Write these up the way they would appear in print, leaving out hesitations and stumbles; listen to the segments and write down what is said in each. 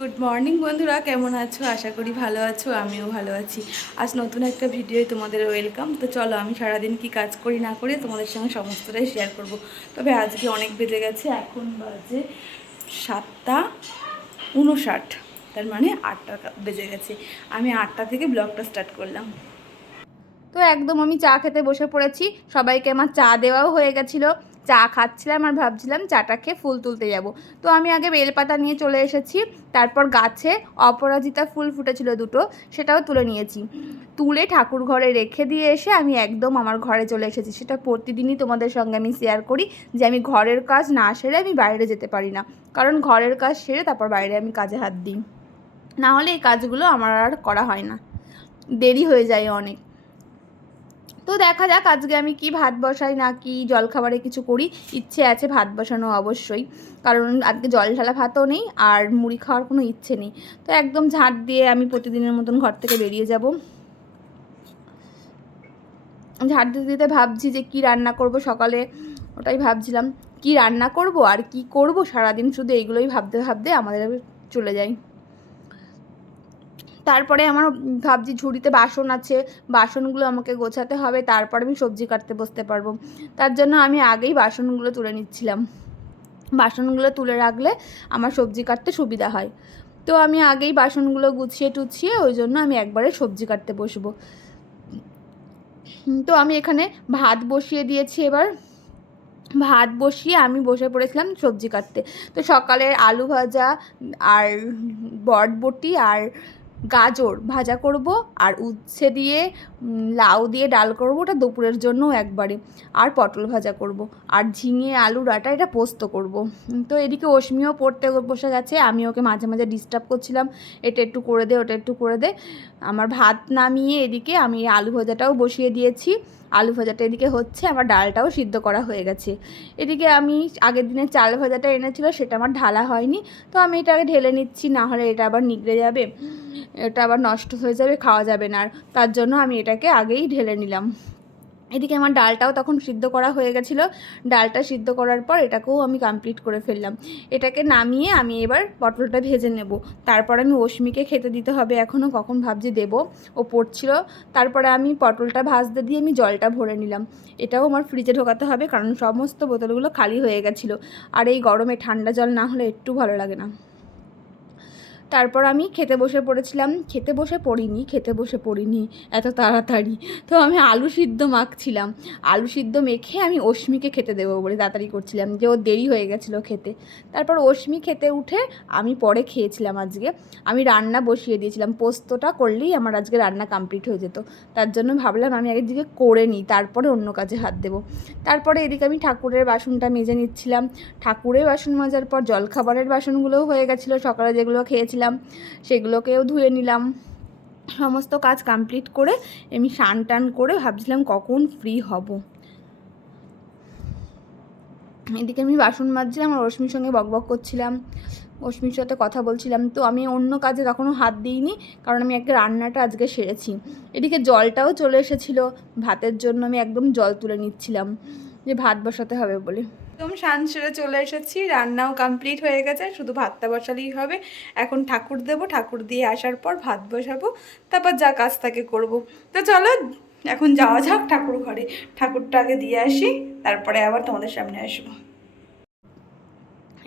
Good morning বন্ধুরা, কেমন আছো? আশা করি ভালো আছো, আমিও ভালো আছি। আজ নতুন একটা ভিডিওয় তোমাদের ওয়েলকাম। তো চলো, আমি সারাদিন কি কাজ করি না করি তোমাদের সঙ্গে সমস্তটাই শেয়ার করব। তবে আজকে অনেক বেজে গেছে, এখন বাজে 7:59, তার মানে 8টা বেজে গেছে। আমি 8টা থেকে ব্লগটা স্টার্ট করলাম। তো একদম আমি চা খেতে বসে পড়েছি। সবাইকে আমার চা দেওয়াও হয়ে গেছিলো। চা খাচ্ছিলাম আর ভাবছিলাম চাটা খেয়ে ফুল তুলতে যাব। তো আমি আগে বেলপাতা নিয়ে চলে এসেছি। তারপর গাছে অপরাজিতা ফুল ফুটেছিল দুটো, সেটাও তুলে নিয়েছি। তুলে ঠাকুর ঘরে রেখে দিয়ে এসে আমি একদম আমার ঘরে চলে এসেছি। সেটা প্রতিদিনই তোমাদের সঙ্গে আমি শেয়ার করি যে আমি ঘরের কাজ না সেরে আমি বাইরে যেতে পারি না, কারণ ঘরের কাজ সেরে তারপর বাইরে আমি কাজে হাত দিই, না হলে এই কাজগুলো আমার আর করা হয় না, দেরি হয়ে যায় অনেক। তো দেখা যাক আজকে আমি কি ভাত বসাই না কি জলখাবারে কিছু করি। ইচ্ছে আছে ভাত বসানো অবশ্যই, কারণ আজকে জল ঢালা ভাতও নেই আর মুড়ি খাওয়ার কোনো ইচ্ছে নেই। তো একদম ঝাঁট দিয়ে আমি প্রতিদিনের মতন ঘর থেকে বেরিয়ে যাব। ঝাঁট দিতে দিতে ভাবছি যে কি রান্না করব সকালে, ওটাই ভাবছিলাম কি রান্না করব আর কি করব, সারাদিন শুধু এইগুলোই ভাবতে ভাবতে আমাদের চলে যায়। তারপরে আমার ভাবছি ঝুড়িতে বাসন আছে, বাসনগুলো আমাকে গোছাতে হবে, তারপর আমি সবজি কাটতে বসতে পারবো। তার জন্য আমি আগেই বাসনগুলো তুলে নিচ্ছিলাম। বাসনগুলো তুলে রাখলে আমার সবজি কাটতে সুবিধা হয়। তো আমি আগেই বাসনগুলো গুছিয়ে টুছিয়ে ওই জন্য আমি একবারে সবজি কাটতে বসবো। তো আমি এখানে ভাত বসিয়ে দিয়েছি। এবার ভাত বসিয়ে আমি বসে পড়েছিলাম সবজি কাটতে। তো সকালের আলু ভাজা আর বরবটি আর গাজর ভাজা করব, আর উচ্ছে দিয়ে লাউ দিয়ে ডাল করব, ওটা দুপুরের জন্য একবারে। আর পটল ভাজা করব, আর ঝিঙে আলু ডাঁটা এটা পোস্ত করব। তো এদিকে অশ্মিও পড়তে বসে গেছে, আমি ওকে মাঝে মাঝে ডিস্টার্ব করছিলাম, এটা একটু করে দে ওটা একটু করে দে। আমার ভাত নামিয়ে এদিকে আমি আলু ভাজাটাও বসিয়ে দিয়েছি। আলু ভাজাটা এদিকে হচ্ছে, আমার ডালটাও সিদ্ধ করা হয়ে গেছে। এদিকে আমি আগের দিনের চাল ভাজাটা এনেছিল, সেটা আমার ঢালা হয়নি। তো আমি এটাকে ঢেলে নিচ্ছি, না হলে এটা আবার নিগড়ে যাবে, এটা আবার নষ্ট হয়ে যাবে, খাওয়া যাবে না। আর তার জন্য আমি এটাকে আগেই ঢেলে নিলাম। এদিকে আমার ডালটাও তখন সিদ্ধ করা হয়ে গেছিলো। ডালটা সিদ্ধ করার পর এটাকেও আমি কমপ্লিট করে ফেললাম। এটাকে নামিয়ে আমি এবার পটলটা ভেজে নেব। তারপর আমি অশ্মিকে খেতে দিতে হবে, এখনও কখন ভাবছি দেবো, ও পড়ছিল। তারপরে আমি পটলটা ভাজতে দিয়ে আমি জলটা ভরে নিলাম। এটাও আমার ফ্রিজে ঢোকাতে হবে, কারণ সমস্ত বোতলগুলো খালি হয়ে গেছিলো। আর এই গরমে ঠান্ডা জল না হলে একটু ভালো লাগে না। তারপর আমি খেতে বসে পড়েছিলাম, খেতে বসে পড়িনি এত তাড়াতাড়ি। তো আমি আলু সিদ্ধ মাখছিলাম, আলু সিদ্ধ মেখে আমি অশ্মিকে খেতে দেবো বলে তাড়াতাড়ি করছিলাম, যে ওর দেরি হয়ে গেছিলো খেতে। তারপর অশ্মি খেতে উঠে আমি পরে খেয়েছিলাম। আজকে আমি রান্না বসিয়ে দিয়েছিলাম, পোস্তটা করলেই আমার আজকে রান্না কমপ্লিট হয়ে যেত। তার জন্য ভাবলাম আমি একদিকে করে নিই, তারপরে অন্য কাজে হাত দেবো। তারপরে এদিকে আমি ঠাকুরের বাসনটা মেজে নিচ্ছিলাম। ঠাকুরের বাসন মাজার পর জলখাবারের বাসনগুলোও হয়ে গেছিলো, সকালে যেগুলো খেয়েছিলাম সেগুলোকেও ধুয়ে নিলাম। সমস্ত কাজ কমপ্লিট করে আমি স্নান টান করে ভাবছিলাম কখন ফ্রি হব। এদিকে আমি বাসন মাজছিলাম আর অশ্মির সঙ্গে বকবক করছিলাম, অশ্মির সাথে কথা বলছিলাম। তো আমি অন্য কাজে কখনো হাত দিইনি, কারণ আমি একটা রান্নাটা আজকে সেরেছি। এদিকে জলটাও চলে এসেছিলো ভাতের জন্য, আমি একদম জল তুলে নিচ্ছিলাম যে ভাত বসাতে হবে বলে। একদম স্নান সেরে চলে এসেছি, রান্নাও কমপ্লিট হয়ে গেছে, শুধু ভাতটা বসালেই হবে। এখন ঠাকুর দেবো, ঠাকুর দিয়ে আসার পর ভাত বসাবো, তারপর যা কাজ থাকে করব। তো চলো এখন যাওয়া যাক ঠাকুর ঘরে, ঠাকুরটা আগে দিয়ে আসি, তারপরে আবার তোমাদের সামনে আসবো।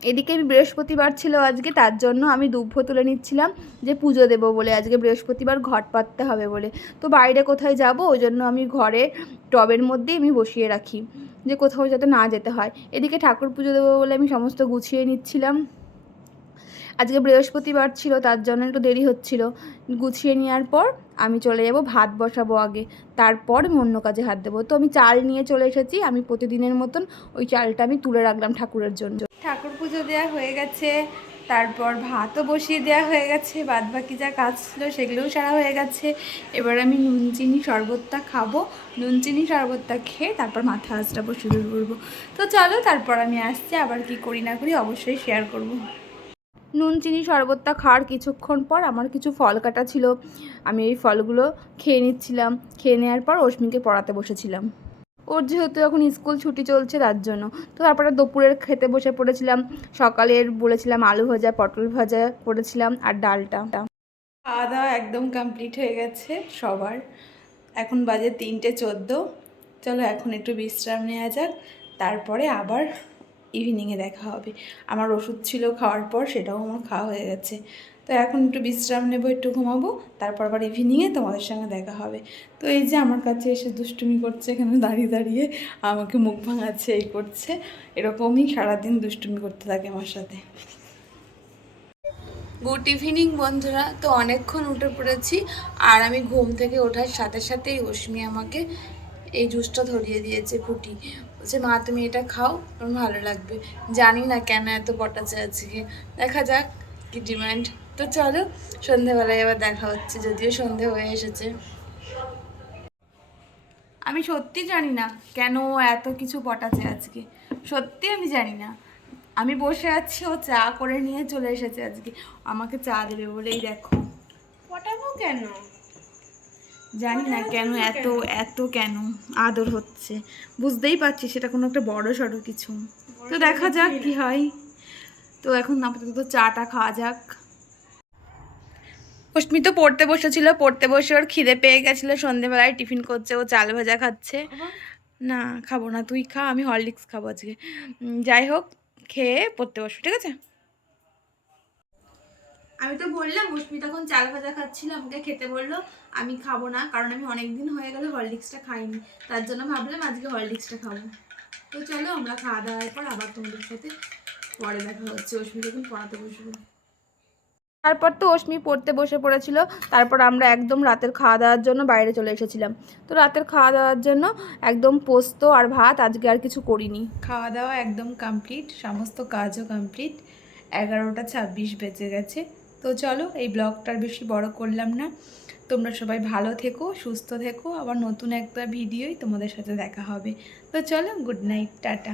এদিকে আমি বৃহস্পতিবার ছিল আজকে, তার জন্য আমি দুব্বো তুলে নিচ্ছিলাম, যে পুজো দেবো বলে, আজকে বৃহস্পতিবার ঘট পাততে হবে বলে। তো বাইরে কোথায় যাব, ওই জন্য আমি ঘরে টবের মধ্যেই আমি বসিয়ে রাখি, যে কোথাও যাতে না যেতে হয়। এদিকে ঠাকুর পুজো দেবো বলে আমি সমস্ত গুছিয়ে নিচ্ছিলাম। আজকে বৃহস্পতিবার ছিল, তার জন্য একটু দেরি হচ্ছিল। গুছিয়ে নেওয়ার পর আমি চলে যাব ভাত বসাবো আগে, তারপর আমি অন্য কাজে হাত দেবো। তো আমি চাল নিয়ে চলে এসেছি, আমি প্রতিদিনের মতন ওই চালটা আমি তুলে রাখলাম ঠাকুরের জন্য। ঠাকুর পুজো দেওয়া হয়ে গেছে, তারপর ভাতও বসিয়ে দেওয়া হয়ে গেছে, বাদ বাকি যা কাজ ছিল সেগুলোও সারা হয়ে গেছে। এবার আমি নুন চিনি শরবতটা খাবো, নুন চিনি শরবতটা খেয়ে তারপর মাথা আঁচড়াবো, শুরু করবো। তো চলো, তারপর আমি আসছি, আবার কি করি না করি অবশ্যই শেয়ার করব। নুন চিনি শরবতটা খাওয়ার কিছুক্ষণ পর আমার কিছু ফল কাটা ছিল, আমি এই ফলগুলো খেয়ে নিচ্ছিলাম। খেয়ে নেওয়ার পর অশ্মিকে পড়াতে বসেছিলাম। ওর যেহেতু এখন স্কুল ছুটি চলছে তার জন্য। তো তারপরে দুপুরের খেতে বসে পড়েছিলাম। সকালের বলেছিলাম আলু ভাজা, পটল ভাজা করেছিলাম আর ডালটা। খাওয়া দাওয়া একদম কমপ্লিট হয়ে গেছে সবার। এখন বাজে 3:14। চলো এখন একটু বিশ্রাম নেওয়া যাক, তারপরে আবার ইভিনিংয়ে দেখা হবে। আমার ওষুধ ছিল খাওয়ার পর, সেটাও আমার খাওয়া হয়ে গেছে। তো এখন একটু বিশ্রাম নেবো, একটু ঘুমাবো, তারপর আবার ইভিনিংয়ে তোমাদের সঙ্গে দেখা হবে। তো এই যে আমার কাছে এসে দুষ্টুমি করছে, এখানে দাঁড়িয়ে দাঁড়িয়ে আমাকে মুখ ভাঙাচ্ছে, এই করছে, এরকমই সারাদিন দুষ্টুমি করতে থাকে আমার সাথে। গুড ইভিনিং বন্ধুরা। তো অনেকক্ষণ উঠে পড়েছি, আর আমি ঘুম থেকে ওঠার সাথে সাথেই অশ্মি আমাকে এই জুসটা ধরিয়ে দিয়েছে, ফুটি। বলছে মা তুমি এটা খাও, আমার ভালো লাগবে। জানি না কেন এত পটাচ্ছে আজকে, দেখা যাক কি ডিমান্ড। তো চলো সন্ধেবেলায় এবার দেখা হচ্ছে, যদিও সন্ধে হয়ে এসেছে। আমি সত্যি জানি না কেন ও এত কিছু পটাচ্ছে আজকে, সত্যি আমি জানি না। আমি বসে আছি, ও চা করে নিয়ে চলে এসেছে আজকে আমাকে চা দেবে বলেই। দেখো পটাবো কেন, জানি না কেন এত এত কেন আদর হচ্ছে, বুঝতেই পারছি সেটা কোনো একটা বড় সড়ো কিছু। তো দেখা যাক কি হয়। তো এখন আপাতত চাটা খাওয়া যাক। অশ্মি তো পড়তে বসেছিল, পড়তে বসে ওর খিদে পেয়ে গেছিলো, সন্ধেবেলায় টিফিন করছে, ও চাল ভাজা খাচ্ছে। না খাবো না, তুই খা, আমি হরলিক্স খাবো আজকে। যাই হোক, খেয়ে পড়তে বসবো, ঠিক আছে? আমি তো বললাম, অশ্মি তখন চাল ভাজা খাচ্ছিল, আমাকে খেতে বললো। আমি খাবো না, কারণ আমি অনেকদিন হয়ে গেল হরলিক্সটা খাইনি, তার জন্য ভাবলাম আজকে হরলিক্সটা খাবো। তো চলো আমরা খাওয়া দাওয়ার পর আবার তোমাদের সাথে পরে দেখা হচ্ছে, অশ্মি যখন পড়াতে বসবো। তারপর তো অশ্মি পড়তে বসে পড়েছিল, তারপর আমরা একদম রাতের খাওয়া দাওয়ার জন্য বাইরে চলে এসেছিলাম। তো রাতের খাওয়া দাওয়ার জন্য একদম পোস্ত আর ভাত, আজকে আর কিছু করিনি। খাওয়া দাওয়া একদম কমপ্লিট, সমস্ত কাজও কমপ্লিট। 11:26 বেজে গেছে। তো চলো এই ব্লগটার বেশি বড় করলাম না। তোমরা সবাই ভালো থেকো, সুস্থ থেকো, আবার নতুন একটা ভিডিওই তোমাদের সাথে দেখা হবে। তো চলো, গুড নাইট, টাটা।